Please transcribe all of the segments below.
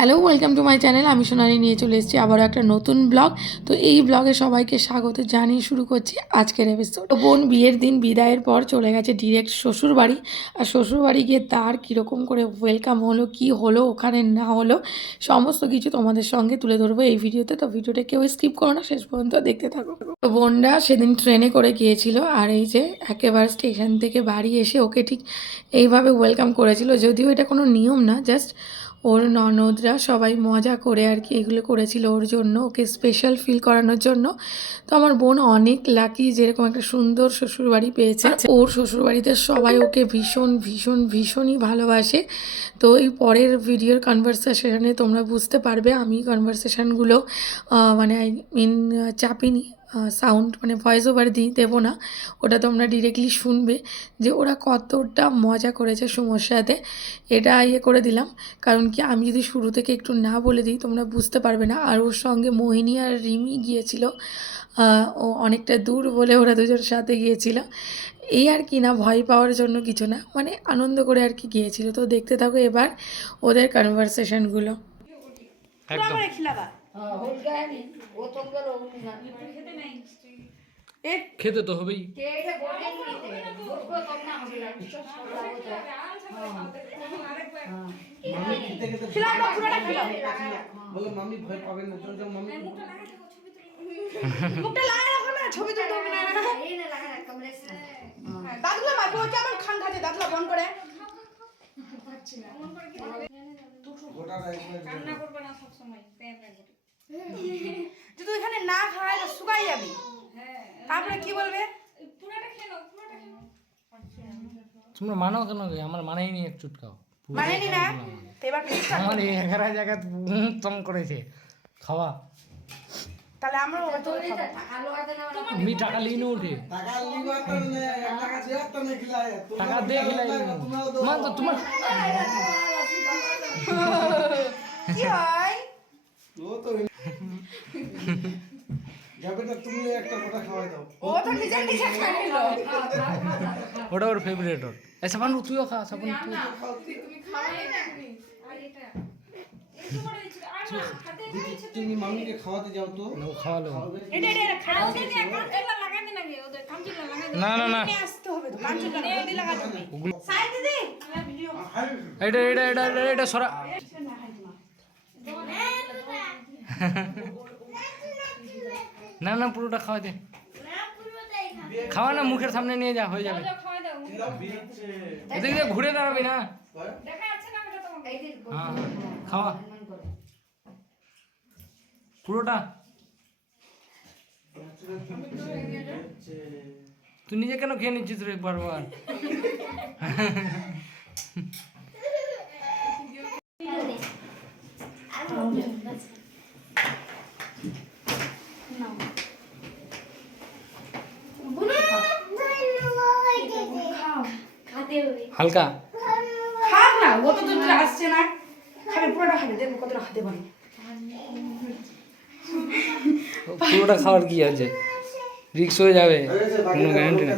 Hello welcome to my channel আমি সোনালি নিয়ে চলে এসেছি আবারও একটা নতুন ব্লগ তো এই ব্লগে সবাইকে স্বাগত জানিয়ে শুরু করছি আজকের এপিসোড বোন বিয়ের দিন বিদায়ের পর চলে গেছে ডিরেক্ট শ্বশুর বাড়ি। আর শ্বশুর বাড়ি গিয়ে তার কীরকম করে ওয়েলকাম হলো, কি হলো, ওখানে না হলো, সমস্ত কিছু তোমাদের সঙ্গে তুলে ধরবো এই ভিডিওতে। তো ভিডিওটা কেউ স্কিপ করো না, শেষ পর্যন্ত দেখতে থাকো। তো বোনরা সেদিন ট্রেনে করে গিয়েছিল, আর এই যে একেবারে স্টেশন থেকে বাড়ি এসে ওকে ঠিক এইভাবে ওয়েলকাম করেছিল। যদিও এটা কোনো নিয়ম না জাস্ট ওর ননদরা সবাই মজা করে আর কি এগুলো করেছিল ওর জন্য ওকে স্পেশাল ফিল করানোর জন্য। তো আমার বোন অনেক লাকি যেরকম একটা সুন্দর শ্বশুরবাড়ি পেয়েছে। ওর শ্বশুরবাড়িতে সবাই ওকে ভীষণ ভীষণ ভীষণই ভালোবাসে। তো এই পরের ভিডিওর কনভারসেশনে তোমরা বুঝতে পারবে আমি কনভারসেশনগুলো মানে আই মিন চাপিনি। সাউন্ড মানে ভয়েস ওভার দিই দেবো না। ওটা তোমরা ডিরেক্টলি শুনবে যে ওরা কতটা মজা করেছে সুমোর সাথে। এটা ইয়ে করে দিলাম। কারণ কি আমি যদি শুরু থেকে একটু না বলে দিই তোমরা বুঝতে পারবে না। আর ওর সঙ্গে মোহিনী আর রিমি গিয়েছিল ও অনেকটা দূর বলে ওরা দুজন সাথে গিয়েছিল। এই আর কি না ভয় পাওয়ার জন্য কিছু না। মানে আনন্দ করে আর কি গিয়েছিল। তো দেখতে থাকো এবার ওদের কনভারসেশনগুলো একদম। খেতে তো হবেই। বলো মাম্মি ভয় পাবেন না চল যাও মাম্মি মুখটা লাগায় রাখো না ছবি তুলতে হবে না। দাদুলা মা বলছে আমার খান খাচ্ছে দাদুলা বন্ধ করে। গোটা যদি এখানে না খায় তো শুকাই যাবে। তারপরে কি বলবে? তোমরা মানো কেন গে? আমার মানেই নি এক চুটকাও। মানেনি না এবার আমার এই এগারো জায়গা তং করেছে। খাওয়া। তাহলে আমরা আমি টাকা লিয়ে উঠে টাকা লিবা তো নে টাকা দেওয়া তো নে খিলায় টাকা দিয়ে খেলাই মা তো তোমার কি হয়? ও তো যাবে তো তুমি একটা গোটা খাওয়াই দাও। ও তো নিজে নিজে খাই নিল। ওটা ওর ফেভারিট ওর। এই সাবান তুইও খা সাবান তুই তুমি খাওয়াতে যাও তো। না, খাওয়ালো। এটা এটা না না। না নিয়ে আসতে হবে তো কাঞ্চন লাগা লাগাতে হবে। সাই দিদি! এটা এটা এটা এটা এটা সরা না না পুরোটা খাওয়া দে। খাওয়া না মুখের সামনে নিয়ে যা হয়ে যাবে। এদিক ঘুরে দাঁড়াবি না। হ্যাঁ, খাওয়া। পুরোটা। তুই নিজে কেন খেয়ে নিচ্ছিস রে বারবার হালকা? খাক না ও তো দুধ আসছে না। খাবে পুরোটা খাবে দেখো কতটা খাতে পারে পুরোটা খাওয়ার কি আছে? রিক্স হয়ে যাবে। কোনো গ্যারান্টি না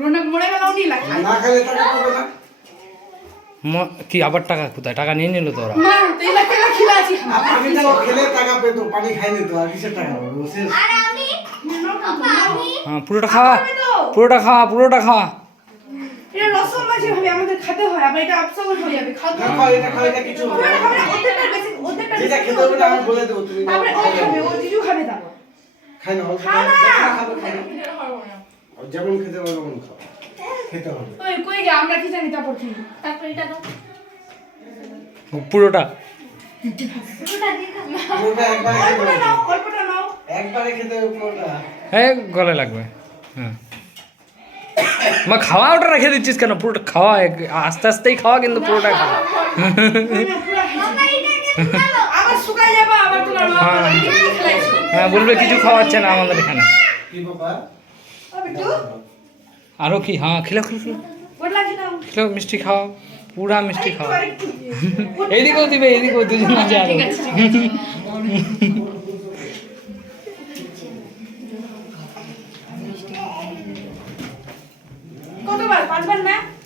রোনক মরে গেল নি লাগে না খেলে টাকা পাবে না। কি আবার টাকা কোথায়? টাকা নিয়ে নিল তো ওরা? মা তেলা তেলা খিলা আছে পানি তো খেলে টাকা পেতো পানি খাইনি তো আর কিসের টাকা পাবে? ও শেষ হ্যাঁ পুরোটা খাওয়া পুরোটা খাওয়া পুরোটা খাওয়া এটা রসম মাঝে আমাদের খেতে হয় আবার এটা আপসাল হয়ে যাবে খাও না খাও এটা খাও এটা কিছু হবে পুরোটা খাবে না। না বেশি অর্ধেকটা যেটা খেতে হবে আমি বলে দেবো তুমি তারপরে ও খাবে ও জিজু খাবে তারপর। খাই না খাই না! যেমন খেতে হবে তেমন খাও। খেতে হবে। ওই কই গে আমরা কি জানি তারপর কি? পুরোটা। পুরোটা একবারে খেতে হবে। নাও অল্পটা নাও। একবারে খেতে হবে পুরোটা। হ্যাঁ গলে লাগবে। হ্যাঁ। মা খাওয়া ওটা রেখে দিচ্ছিস কেন পুরোটা খাওয়া আস্তে আস্তেই খাওয়া কিন্তু পুরোটা খাওয়া হ্যাঁ। বলবে, হ্যাঁ কিছু খাওয়াচ্ছে না আমাদের এখানে আরও কি হ্যাঁ খেলো খেলো খেলো মিষ্টি খাওয়া পুরা মিষ্টি আরেকটু। এইদিকেও দিবে এইদিকেও দুজন আছে আরও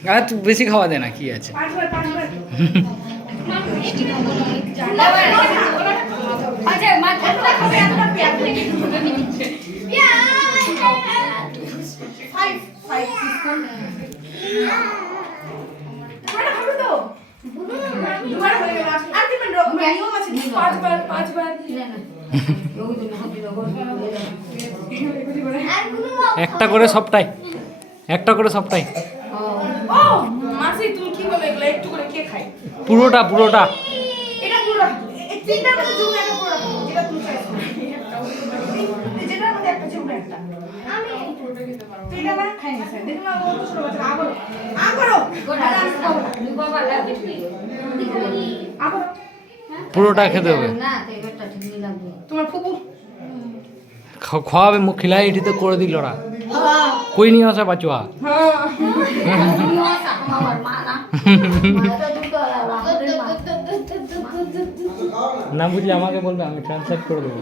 আর বেশি খাওয়া দে না কি আছে? একটা করে সবটাই। একটা করে সবটাই। মাসি তুমি কি বলে এগুলো একটু করে কে খায়? পুরোটা পুরোটা। এটা পুরো এই তিনটার মধ্যে জুম একটা পুরো যেটা তুমি চাইছো এই যেটার মধ্যে একটা জুম একটা। আমি তুই এটা না? খাই না স্যার। দেখুন না ও তো ছোট বাচ্চা আগরো আগরো খাব না। আগরো পুরোটা খেতে হবে। তোমার ফুপু? খা- খাওয়াবে মুখ খিলাই এটিতে করে দিল ওরা। কই নিয়ে আসা বাচুয়া না বুঝলে আমাকে বলবে, আমি ট্রান্সলেট করে দেবো।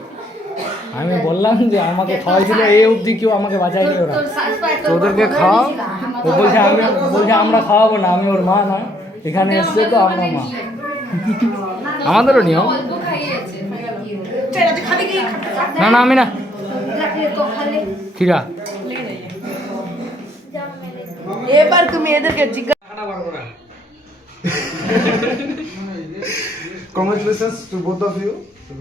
আমি বললাম যে আমাকে খাওয়াইছিল এই অবধি কেউ আমাকে বাঁচাইনি ওরা তো ওদেরকে খাওয়াও, ও বলছে আমি, বলছে আমরা খাওয়াবো না, আমি ওর মা না এখানে এসছে তো আমরা মা। আমাদেরও নিয়ম। না না, আমি না। খিরা এবার তুমি এদেরকে জিজ্ঞাসা congratulations to both of you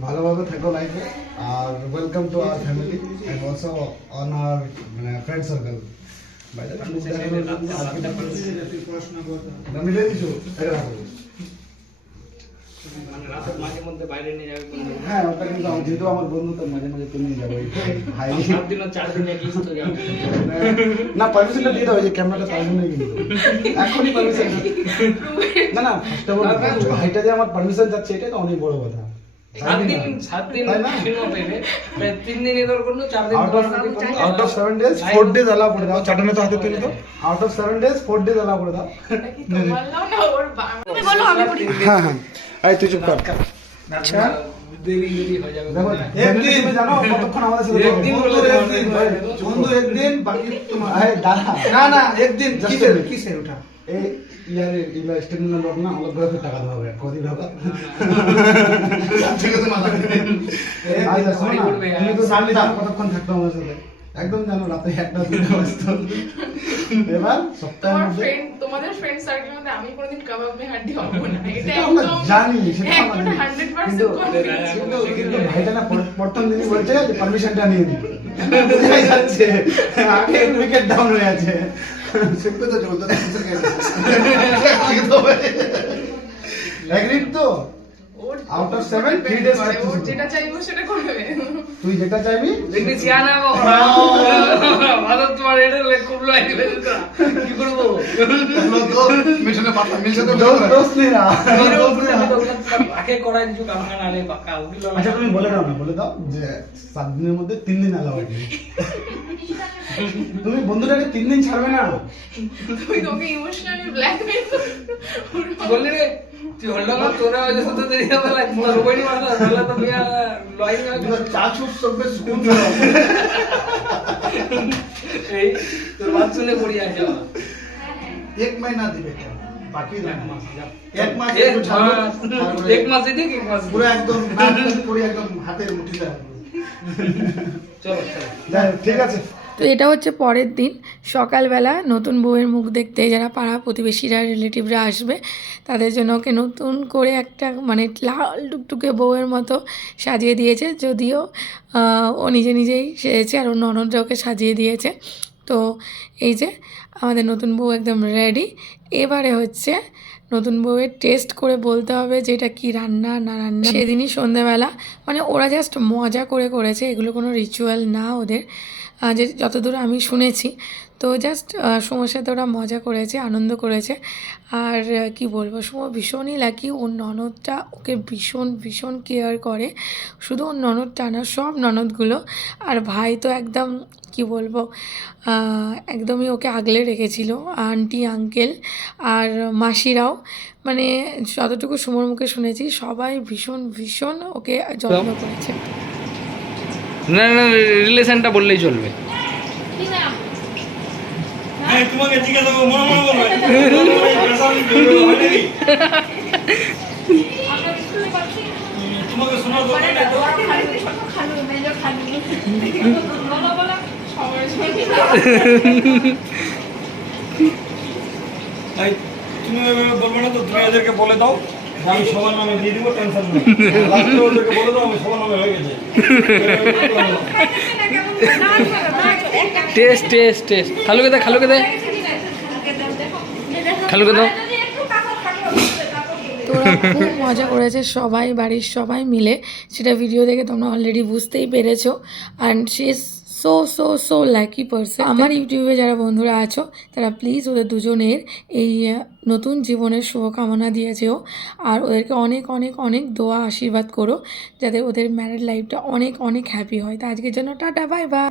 ভালোভাবে থাকো লাইফে আর welcome to our family and also on our মানে ফ্রেন্ড সার্কেল মিলে দিছো এটা রাখো। মাঝে মধ্যে বাইরে নিয়ে যাবে হ্যাঁ ওটা কিন্তু আমার- যেহেতু আমার বন্ধু তো মাঝে মাঝে তুমি নিয়ে যাব। হাই সাত দিন চার দিন একই তো যাবে না পারমিশনটা দিয়ে দাও এই যে ক্যামেরাটা তার জন্যই কিন্তু এখনই পারমিশন না না ফার্স্ট অফ অল ভাইটা যে আমার পারমিশন যাচ্ছে এটা তো অনেক বড় কথা। সাত দিন সাত দিন তাই না? সিনেমা পেলে প্রায় তিন দিন এদের করল চার দিন out of out of seven days four days allow করে দাও। চাটানে তো হাতে তুলে দাও। Out of seven days four days allow করে দাও। তুমি বলো আমি করি হ্যাঁ হ্যাঁ। এই তুই চুপ কর। আচ্ছা। হয়ে কতক্ষণ আছে মাথা আচ্ছা থাকতো সাথে? একদম জানো রাতে একটা দুটো বাজতো এবার সপ্তাহের মধ্যে তোমাদের ফ্রেন্ড সার্কেলের মধ্যে আমি কোনোদিন কাবাব মে হাড্ডি হব না। এটা আমরা একদম জানি সেটা আমরা একদম জানি। হান্ড্রেড কিন্তু পার্সেন্ট কিন্তু কিন্তু ভাইটা না প্রথম দিনই বলছে যে পারমিশনটা নিয়ে দিই বুঝাই যাচ্ছে। আগে উইকেট ডাউন হয়ে আছে। শিখবে তো এগ্রিড তো? Out of seven, three days ওর যেটা চাইব সেটা করবে। তুই যেটা চাইবি? দেখবি সিয়ানা বাবা। ভালো তোমার এটা খুব লাগবে কি করব? মিশনে পাতা মিশনে দোষ দোষ নেই না আগে করাই দিছো কাম খানা আলে পাকা উঠিল আচ্ছা তুমি বলে দাও না বলে দাও যে সাত দিনের মধ্যে তিন দিন অ্যালাউ আছে তুমি বন্ধুটাকে তিন দিন ছাড়বে না তুই তোকে ইমোশনালি ব্ল্যাকমেল বললি এক মহিনা দিবে বাকি এক মাস এক মাস তারপরে এক মাসে পুরো একদম নাক একদম হাতের মুঠিতে চলো ঠিক আছে। তো এটা হচ্ছে পরের দিন। সকালবেলা নতুন বউয়ের মুখ দেখতে যারা পাড়া প্রতিবেশীরা, রিলেটিভরা আসবে, তাদের জন্য ওকে নতুন করে একটা মানে লাল টুকটুকে বউয়ের মতো সাজিয়ে দিয়েছে। যদিও ও নিজে নিজেই সেজেছে আর ওর ননদরা ওকে সাজিয়ে দিয়েছে। তো এই যে, আমাদের নতুন বউ একদম রেডি এবারে হচ্ছে নতুন বউয়ের টেস্ট করে বলতে হবে যে এটা কী রান্না, না রান্না। সেদিনই সন্ধেবেলা মানে ওরা জাস্ট মজা করে করেছে, এগুলো কোনো রিচুয়াল না ওদের। যে যতদূর আমি শুনেছি তো জাস্ট সুমোর সাথে ওরা মজা করেছে আনন্দ করেছে। আর কি বলব সুমো ভীষণই লাকি ওর ননদটা ওকে ভীষণ ভীষণ কেয়ার করে। শুধু ওর ননদটা না সব ননদগুলো। আর ভাই তো একদম কি বলব একদমই ওকে আগলে রেখেছিল আন্টি আঙ্কেল আর মাসিরাও। মানে যতটুকু সুমোর মুখে শুনেছি সবাই ভীষণ ভীষণ ওকে যত্ন করেছে। না না রিলেশনটা বললেই চলবে। এই, তুমি বলবে না তো তুমি এদেরকে বলে দাও। আমি সবার নামে দিয়ে দিব টেনশন নেই। রাত্রে ওদেরকে বলে দাও আমি সবার নামে হয়ে গেছে। Test test test. খালুকে দে খালুকে দে। খালুকে দাও। তোরা খুব মজা করেছে সবাই বাড়ির সবাই মিলে। সেটা ভিডিও দেখে তোমরা অলরেডি বুঝতেই পেরেছ। And is so so so lucky person আমার ইউটিউবে যারা বন্ধুরা আছো তারা প্লিজ ওদের দুজনের এই নতুন জীবনের শুভকামনা দিয়েছেও আর ওদেরকে অনেক অনেক অনেক দোয়া আশীর্বাদ করো যাতে ওদের ম্যারেড লাইফটা অনেক অনেক হ্যাপি হয়। তা আজকের জন্য টাটা বাই বাই